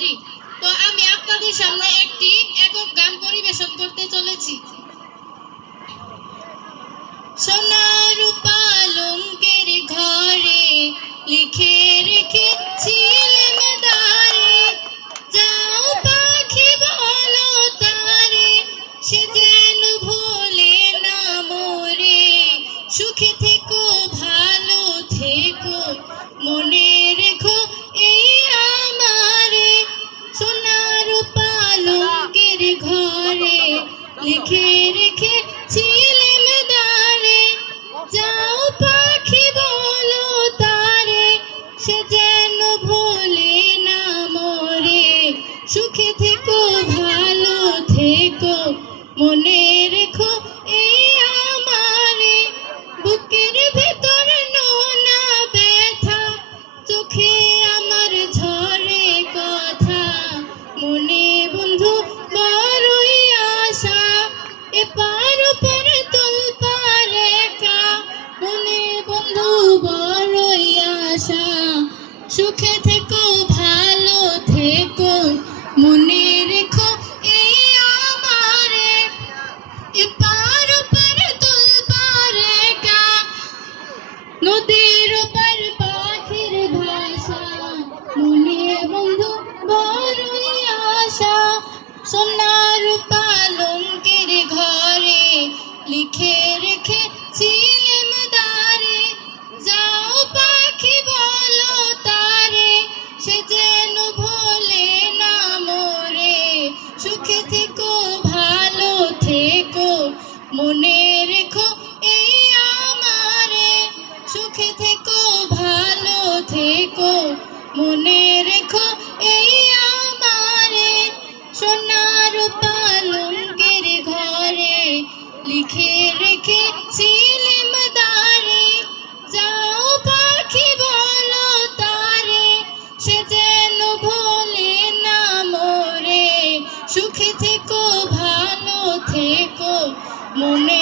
ছাত্রী। তো আমি আপনাদের সামনে একটি একক গান পরিবেশন করতে চলেছি। সোনার পালঙ্কের ঘরে লিখে রেখেছিলেন দারে, যাও পাখি বলো তারে, সে যেন ভোলে না মোরে। সুখে থেকো ভালো থেকো, মনে রেখো এই আমারে। সোনার পালঙ্কের ঘরে লিখে রেখেছিলেন দারে, যাও পাখি বলো তারে, সে যেন ভোলে না মোরে। সুখে থেকো ভালো থেকো, মনে রেখো এই আমারে। বুকের ভেতর নোনা ব্যথা, চোখে আমার ঝরে কথা, মনে বন্ধু বড়ই আশা, এপার ওপার তোলপার একা, মনে বন্ধু বড়ই আশা। সুখে থেকো ভালো থেকো, মনে রেখো এই আমারে। এপার ওপার তোলপার একা, নদীর ওপার পাখির ভাষা, মনে বন্ধু বড়ই আশা। সোনার পালঙ্কের ঘরে লিখে রেখেছিলেন দারে, যাও পাখি বলো তারে, সে যেন ভোলে না মোরে। সুখে থেকো ভালো থেকো, মনে রেখো এই আমারে। সুখে থেকো ভালো থেকো, মনে রেখো এই আমারে। সোনার পালঙ্কের ঘরে লিখে রেখেছিলেন দারে, যাও পাখি বলো তারে, সে যেন ভোলে না মোরে। সুখে থেকো ভালো থেকো, মনে